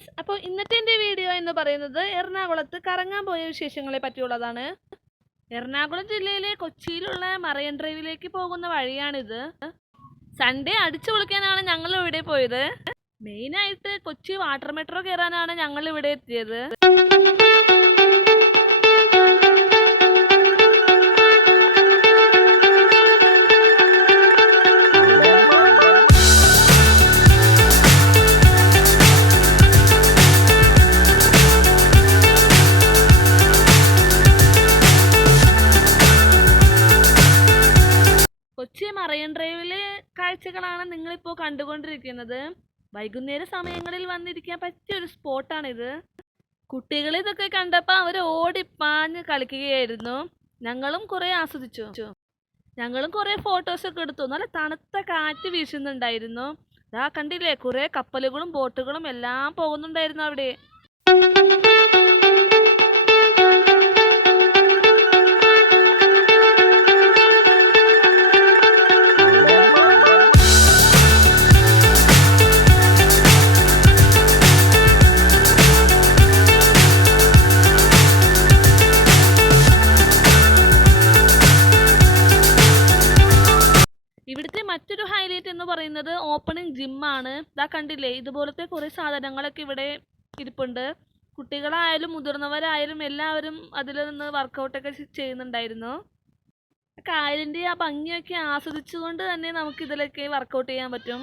Friends അപ്പോൾ ഇന്നത്തെ എന്റെ വീഡിയോ എന്ന് പറയുന്നത് എറണാകുളത്ത് കറങ്ങാൻ പോയ വിശേഷങ്ങളെ പറ്റിയുള്ളതാണ്. എറണാകുളം ജില്ലയിലെ കൊച്ചിയിലുള്ള മറയൻ ഡ്രൈവിലേക്ക് പോകുന്ന വഴിയാണിത്. സൺഡേ അടിച്ചു പൊളിക്കാനാണ് ഞങ്ങൾ ഇവിടെ പോയത്. മെയിനായിട്ട് കൊച്ചി വാട്ടർ മെട്രോ കയറാനാണ് ഞങ്ങൾ ഇവിടെ എത്തിയത്. കണ്ടുകൊണ്ടിരിക്കുന്നത്. വൈകുന്നേര സമയങ്ങളിൽ വന്നിരിക്കാൻ പറ്റിയ ഒരു സ്പോട്ടാണിത്. കുട്ടികൾ ഇതൊക്കെ കണ്ടപ്പോൾ അവർ ഓടിപ്പാഞ്ഞ് കളിക്കുകയായിരുന്നു. ഞങ്ങളും കുറേ ആസ്വദിച്ചു. ഞങ്ങളും കുറേ ഫോട്ടോസൊക്കെ എടുത്തു. നല്ല തണുത്ത കാറ്റ് വീശുന്നുണ്ടായിരുന്നു. ദാ കണ്ടില്ലേ കുറേ കപ്പലുകളും ബോട്ടുകളും എല്ലാം പോകുന്നുണ്ടായിരുന്നു അവിടെ. മറ്റൊരു ഹൈലൈറ്റ് എന്ന് പറയുന്നത് ഓപ്പണിംഗ് ജിമ്മാണ് ഇതാ കണ്ടില്ലേ? ഇതുപോലത്തെ കുറേ സാധനങ്ങളൊക്കെ ഇവിടെ ഇരിപ്പുണ്ട്. കുട്ടികളായാലും മുതിർന്നവരായാലും എല്ലാവരും അതിൽ നിന്ന് വർക്കൗട്ടൊക്കെ ചെയ്യുന്നുണ്ടായിരുന്നു. കായലിന്റെ ആ ഭംഗിയൊക്കെ ആസ്വദിച്ചുകൊണ്ട് തന്നെ നമുക്ക് ഇതിലൊക്കെ വർക്കൗട്ട് ചെയ്യാൻ പറ്റും.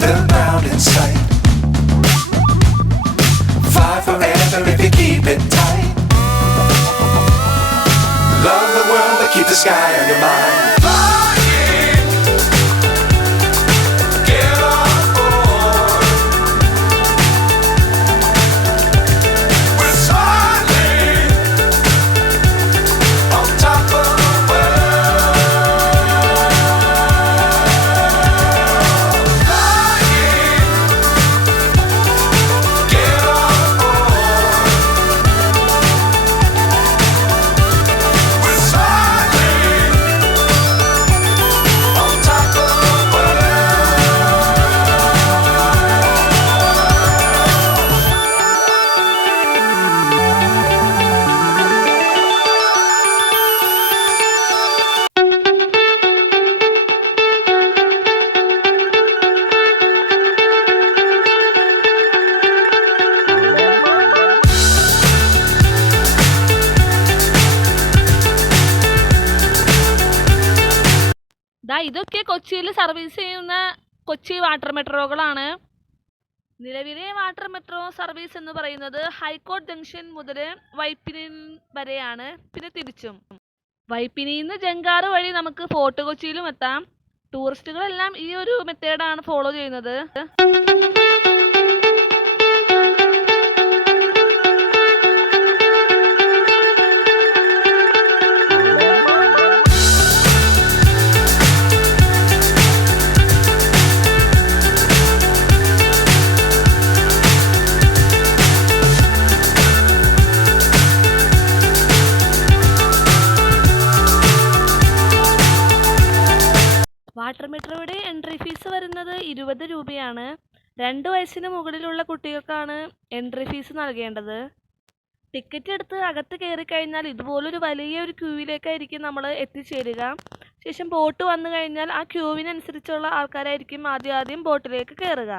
The ground in sight. Fly forever if you keep it tight. Love the world, but keep the sky on your mind. ദാ ഇതൊക്കെ കൊച്ചിയിൽ സർവീസ് ചെയ്യുന്ന കൊച്ചി വാട്ടർ മെട്രോകളാണ്. നിലവിലെ വാട്ടർ മെട്രോ സർവീസ് എന്ന് പറയുന്നത് ഹൈക്കോർട്ട് ജംഗ്ഷൻ മുതൽ വൈപ്പിനി വരെയാണ്. പിന്നെ തിരിച്ചും. വൈപ്പിനിയിൽ നിന്ന് ജങ്കാറ് വഴി നമുക്ക് ഫോർട്ട് കൊച്ചിയിലും എത്താം. ടൂറിസ്റ്റുകളെല്ലാം ഈ ഒരു മെത്തേഡാണ് ഫോളോ ചെയ്യുന്നത്. മുകളിലുള്ള എൻട്രി ഫീസ് നൽകേണ്ടത്. ടിക്കറ്റ് എടുത്ത് അകത്ത് കയറി കഴിഞ്ഞാൽ ഇതുപോലൊരു വലിയ ഒരു ക്യൂവിലേക്കായിരിക്കും നമ്മൾ എത്തിച്ചേരുക. ശേഷം ബോട്ട് വന്നു കഴിഞ്ഞാൽ ആ ക്യൂവിനനുസരിച്ചുള്ള ആൾക്കാരായിരിക്കും ആദ്യം ആദ്യം ബോട്ടിലേക്ക് കയറുക.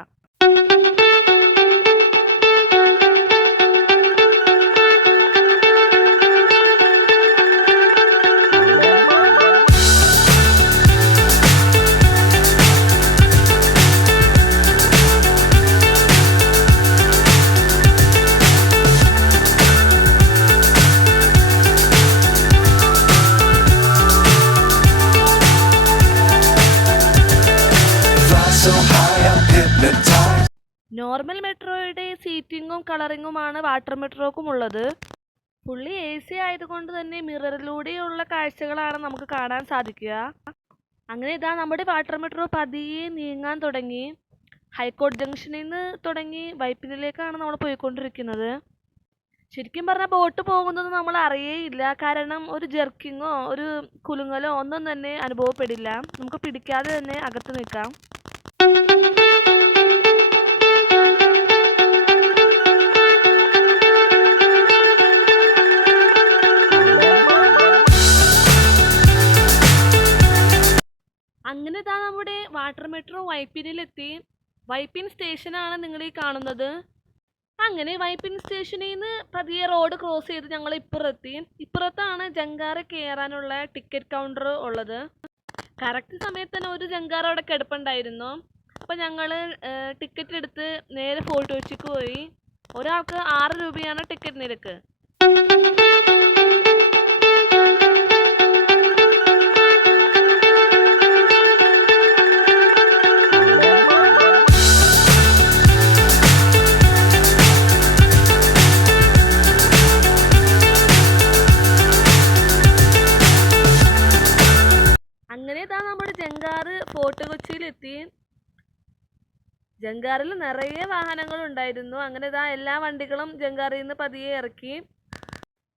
നോർമൽ മെട്രോയുടെ സീറ്റിങ്ങും കളറിങ്ങുമാണ് വാട്ടർ മെട്രോക്കും ഉള്ളത്. ഫുള്ളി എ സി ആയതുകൊണ്ട് തന്നെ മിററിലൂടെയുള്ള കാഴ്ചകളാണ് നമുക്ക് കാണാൻ സാധിക്കുക. അങ്ങനെ ഇതാ നമ്മുടെ വാട്ടർ മെട്രോ പതിയെ നീങ്ങാൻ തുടങ്ങി. ഹൈക്കോടതി ജംഗ്ഷനിൽ നിന്ന് തുടങ്ങി വൈപ്പിനിലേക്കാണ് നമ്മൾ പോയിക്കൊണ്ടിരിക്കുന്നത്. ശരിക്കും പറഞ്ഞാൽ ബോട്ട് പോകുന്നത് നമ്മൾ അറിയേയില്ല. കാരണം ഒരു ജെർക്കിങ്ങോ ഒരു കുലുങ്ങലോ ഒന്നും തന്നെ അനുഭവപ്പെടില്ല. നമുക്ക് പിടിക്കാതെ തന്നെ അകത്ത് നിൽക്കാം. അങ്ങനെ ഇതാ നമ്മുടെ വാട്ടർ മെട്രോ വൈപ്പിനിലെത്തി. വൈപ്പിൻ സ്റ്റേഷനാണ് നിങ്ങൾ ഈ കാണുന്നത്. അങ്ങനെ വൈപ്പിൻ സ്റ്റേഷനിൽ നിന്ന് പതിയെ റോഡ് ക്രോസ് ചെയ്ത് ഞങ്ങൾ ഇപ്പുറത്തി. ഇപ്പുറത്താണ് ജങ്കാറ കയറാനുള്ള ടിക്കറ്റ് കൗണ്ടർ ഉള്ളത്. കറക്റ്റ് സമയത്ത് തന്നെ ഒരു ജങ്കാർ അവിടെ കിടപ്പുണ്ടായിരുന്നു. അപ്പോൾ ഞങ്ങൾ ടിക്കറ്റ് എടുത്ത് നേരെ ഫോർട്ട് കൊച്ചിക്ക് പോയി. ഒരാൾക്ക് ആറ് രൂപയാണ് ടിക്കറ്റ് നിരക്ക്. ജങ്കാറിൽ നിറയെ വാഹനങ്ങൾ ഉണ്ടായിരുന്നു അങ്ങനെ ഇതാ എല്ലാ വണ്ടികളും ജങ്കാറിൽ നിന്ന് പതിയെ ഇറക്കി.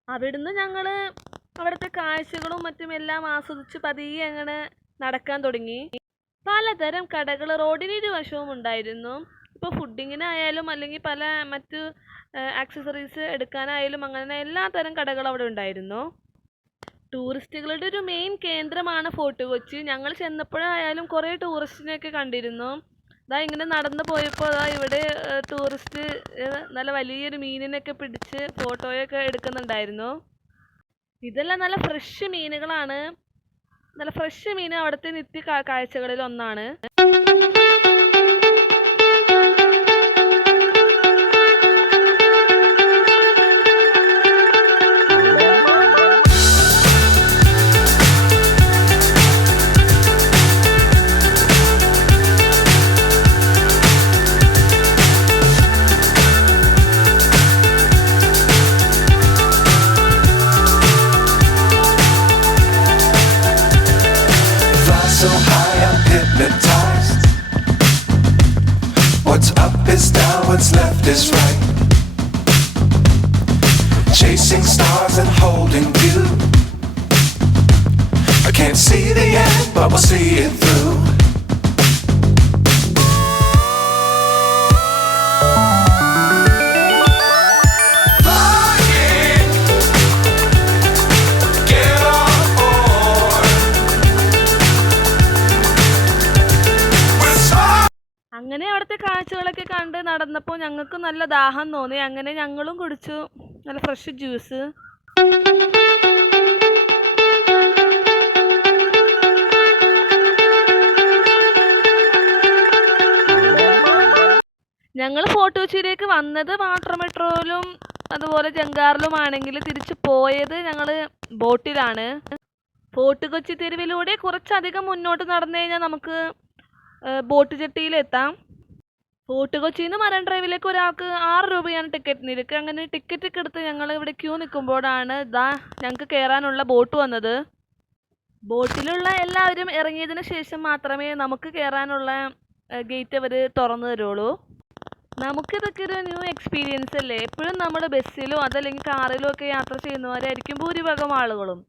അവിടുന്ന് ഞങ്ങൾ അവിടുത്തെ കാഴ്ചകളും മറ്റും എല്ലാം ആസ്വദിച്ച് പതിയെ അങ്ങനെ നടക്കാൻ തുടങ്ങി. പലതരം കടകൾ റോഡിന് ഇരുവശവും ഉണ്ടായിരുന്നു. ഇപ്പോൾ ഫുഡിങ്ങിനായാലും അല്ലെങ്കിൽ പല മറ്റു ആക്സസറീസ് എടുക്കാനായാലും അങ്ങനെ എല്ലാ തരം അവിടെ ഉണ്ടായിരുന്നു. ടൂറിസ്റ്റുകളുടെ ഒരു മെയിൻ കേന്ദ്രമാണ് ഫോർട്ട് കൊച്ചി. ഞങ്ങൾ ചെന്നപ്പോഴായാലും കുറേ ടൂറിസ്റ്റിനെയൊക്കെ കണ്ടിരുന്നു. ദാ ഇങ്ങനെ നടന്നു പോയപ്പോൾ ദാ ഇവിടെ ടൂറിസ്റ്റ് നല്ല വലിയൊരു മീനിനൊക്കെ പിടിച്ച് ഫോട്ടോയൊക്കെ എടുക്കുന്നുണ്ടായിരുന്നു. ഇതെല്ലാം നല്ല ഫ്രഷ് മീനുകളാണ്. നല്ല ഫ്രഷ് മീൻ അവിടുത്തെ നിത്യ കാഴ്ചകളിൽ ഒന്നാണ്. അങ്ങനെ അവിടുത്തെ കാഴ്ചകളൊക്കെ കണ്ട് നടന്നപ്പോൾ ഞങ്ങൾക്ക് നല്ല ദാഹം തോന്നി. അങ്ങനെ ഞങ്ങളും കുടിച്ചു. നല്ല ഫ്രഷ് ജ്യൂസ് ഞങ്ങൾ ഫോർട്ട് കൊച്ചിയിലേക്ക് വന്നത് വാട്ടർ മെട്രോയിലും അതുപോലെ ജങ്കാറിലുമാണെങ്കിൽ തിരിച്ചു പോയത് ഞങ്ങൾ ബോട്ടിലാണ്. ഫോർട്ട് കൊച്ചി തെരുവിലൂടെ കുറച്ചധികം മുന്നോട്ട് നടന്നു കഴിഞ്ഞാൽ നമുക്ക് ബോട്ട് ജെട്ടിയിലെത്താം ഫോർട്ട് കൊച്ചിയിൽ നിന്ന് മരൻ ഡ്രൈവിലേക്ക് ഒരാൾക്ക് ആറ് രൂപയാണ് ടിക്കറ്റ് നിരക്ക്. അങ്ങനെ ടിക്കറ്റ് ഒക്കെ എടുത്ത് ഞങ്ങൾ ഇവിടെ ക്യൂ നിൽക്കുമ്പോഴാണ് ഇതാ ഞങ്ങൾക്ക് കയറാനുള്ള ബോട്ട് വന്നത്. ബോട്ടിലുള്ള എല്ലാവരും ഇറങ്ങിയതിന് ശേഷം മാത്രമേ നമുക്ക് കയറാനുള്ള ഗേറ്റ് അവർ തുറന്നു തരുള്ളൂ. നമുക്കിതൊക്കെ ഒരു ന്യൂ എക്സ്പീരിയൻസ് അല്ലേ? എപ്പോഴും നമ്മൾ ബസ്സിലോ അതല്ലെങ്കിൽ കാറിലോ ഒക്കെ യാത്ര ചെയ്യുന്നവരായിരിക്കും ഭൂരിഭാഗം ആളുകളും.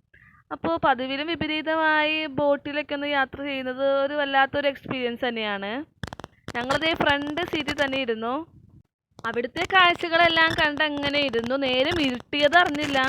അപ്പോൾ പതിവിലും വിപരീതമായി ബോട്ടിലൊക്കെ ഒന്ന് യാത്ര ചെയ്യുന്നത് ഒരു വല്ലാത്തൊരു എക്സ്പീരിയൻസ് തന്നെയാണ്. ഞങ്ങളിതേ ഫ്രണ്ട് സീറ്റിൽ തന്നെ ഇരുന്നു. അവിടുത്തെ കാഴ്ചകളെല്ലാം കണ്ട് അങ്ങനെ ഇരുന്നു. നേരം ഇരുട്ടിയത് അറിഞ്ഞില്ല.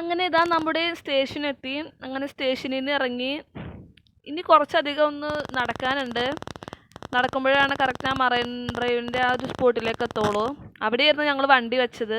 അങ്ങനെ ഇതാ നമ്മുടെ സ്റ്റേഷൻ എത്തി. അങ്ങനെ സ്റ്റേഷനിൽ നിന്ന് ഇറങ്ങി. ഇനി കുറച്ചധികം ഒന്ന് നടക്കാനുണ്ട്. നടക്കുമ്പോഴാണ് കറക്റ്റ് ആ മറൈൻ ഡ്രൈവിന്റെ ആ ഒരു സ്പോട്ടിലേക്ക് എത്തുള്ളൂ. അവിടെയായിരുന്നു ഞങ്ങൾ വണ്ടി വെച്ചത്.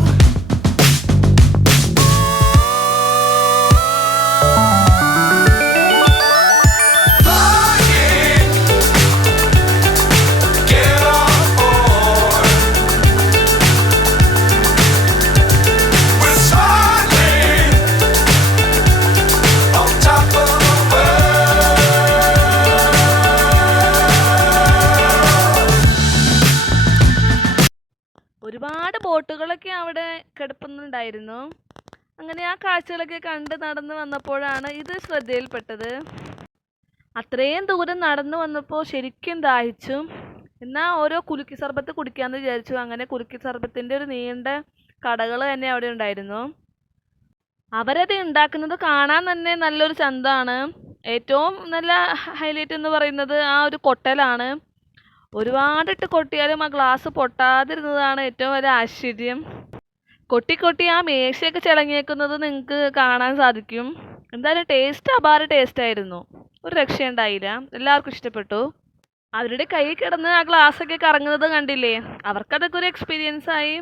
കാഴ്ചകളൊക്കെ കണ്ട് നടന്ന് വന്നപ്പോഴാണ് ഇത് ശ്രദ്ധയിൽപ്പെട്ടത്. അത്രയും ദൂരം നടന്നു വന്നപ്പോൾ ശരിക്കും ദാഹിച്ചു. എന്നാൽ ഓരോ കുലുക്കി സർബത്ത് കുടിക്കാമെന്ന് വിചാരിച്ചു. അങ്ങനെ കുലുക്കി സർബത്തിന്റെ ഒരു നീണ്ട കടകൾ തന്നെ അവിടെ ഉണ്ടായിരുന്നു. അവരത് ഉണ്ടാക്കുന്നത് കാണാൻ തന്നെ നല്ലൊരു ചന്തമാണ്. ഏറ്റവും നല്ല ഹൈലൈറ്റ് എന്ന് പറയുന്നത് ആ ഒരു കൊട്ടലാണ്. ഒരുപാടിട്ട് കൊട്ടിയാലും ആ ഗ്ലാസ് പൊട്ടാതിരുന്നതാണ് ഏറ്റവും വലിയ ആശ്ചര്യം. കൊട്ടി കൊട്ടി ആ മേശയൊക്കെ ചിളങ്ങിയേക്കുന്നത് നിങ്ങൾക്ക് കാണാൻ സാധിക്കും. എന്തായാലും ടേസ്റ്റ് അപാര ടേസ്റ്റ് ആയിരുന്നു. ഒരു രക്ഷയുണ്ടായില്ല എല്ലാവർക്കും ഇഷ്ടപ്പെട്ടു. അവരുടെ കൈ കിടന്ന് ആ ഗ്ലാസ് ഒക്കെ കറങ്ങുന്നത് കണ്ടില്ലേ? അവർക്കതൊക്കെ ഒരു എക്സ്പീരിയൻസ് ആയി.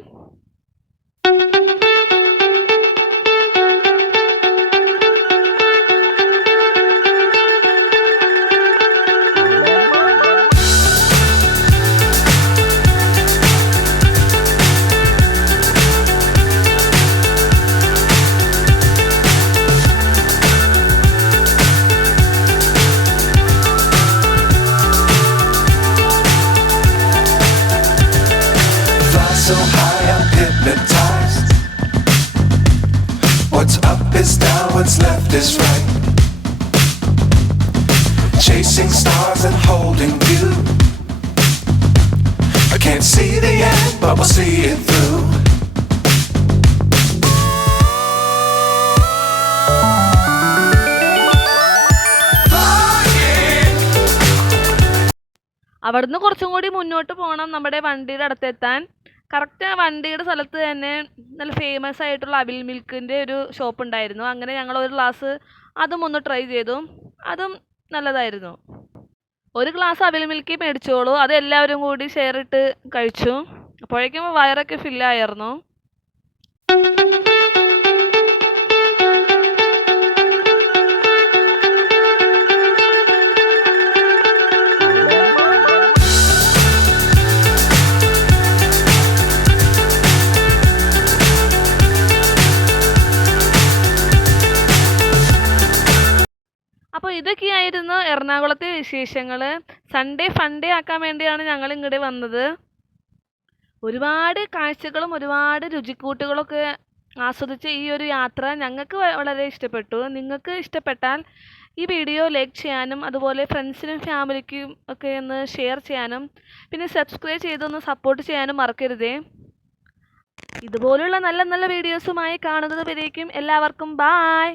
Can't see the end, but we'll see it through. അവിടുന്ന് കുറച്ചും കൂടി മുന്നോട്ട് പോകണം നമ്മുടെ വണ്ടിയുടെ അടുത്തെത്താൻ. കറക്റ്റ് ആ വണ്ടിയുടെ സ്ഥലത്ത് തന്നെ നല്ല ഫേമസ് ആയിട്ടുള്ള അവിൽ മിൽക്കിന്റെ ഒരു ഷോപ്പ് ഉണ്ടായിരുന്നു. അങ്ങനെ ഞങ്ങൾ ഒരു ഗ്ലാസ് അതും ഒന്ന് ട്രൈ ചെയ്തു. അതും നല്ലതായിരുന്നു. ഒരു ഗ്ലാസ് അവിൽ മിൽക്കി മേടിച്ചോളൂ. അത് എല്ലാവരും കൂടി ഷെയർ ഇട്ട് കഴിച്ചു. അപ്പോഴേക്കും വയറൊക്കെ ഫില്ലായിരുന്നു അപ്പോൾ ഇതൊക്കെയായിരുന്നു എറണാകുളത്തെ വിശേഷങ്ങൾ സൺഡേ ഫൺഡേ ആക്കാൻ വേണ്ടിയാണ് ഞങ്ങൾ ഇങ്ങോട്ട് വന്നത്. ഒരുപാട് കാഴ്ചകളും ഒരുപാട് രുചിക്കൂട്ടുകളൊക്കെ ആസ്വദിച്ച ഈ ഒരു യാത്ര ഞങ്ങൾക്ക് വളരെ ഇഷ്ടപ്പെട്ടു. നിങ്ങൾക്ക് ഇഷ്ടപ്പെട്ടാൽ ഈ വീഡിയോ ലൈക്ക് ചെയ്യാനും അതുപോലെ ഫ്രണ്ട്സിനും ഫാമിലിക്കും ഒക്കെ ഒന്ന് ഷെയർ ചെയ്യാനും പിന്നെ സബ്സ്ക്രൈബ് ചെയ്തൊന്ന് സപ്പോർട്ട് ചെയ്യാനും മറക്കരുതേ. ഇതുപോലുള്ള നല്ല നല്ല വീഡിയോസുമായി കാണുന്നത് വരേക്കും എല്ലാവർക്കും ബായ്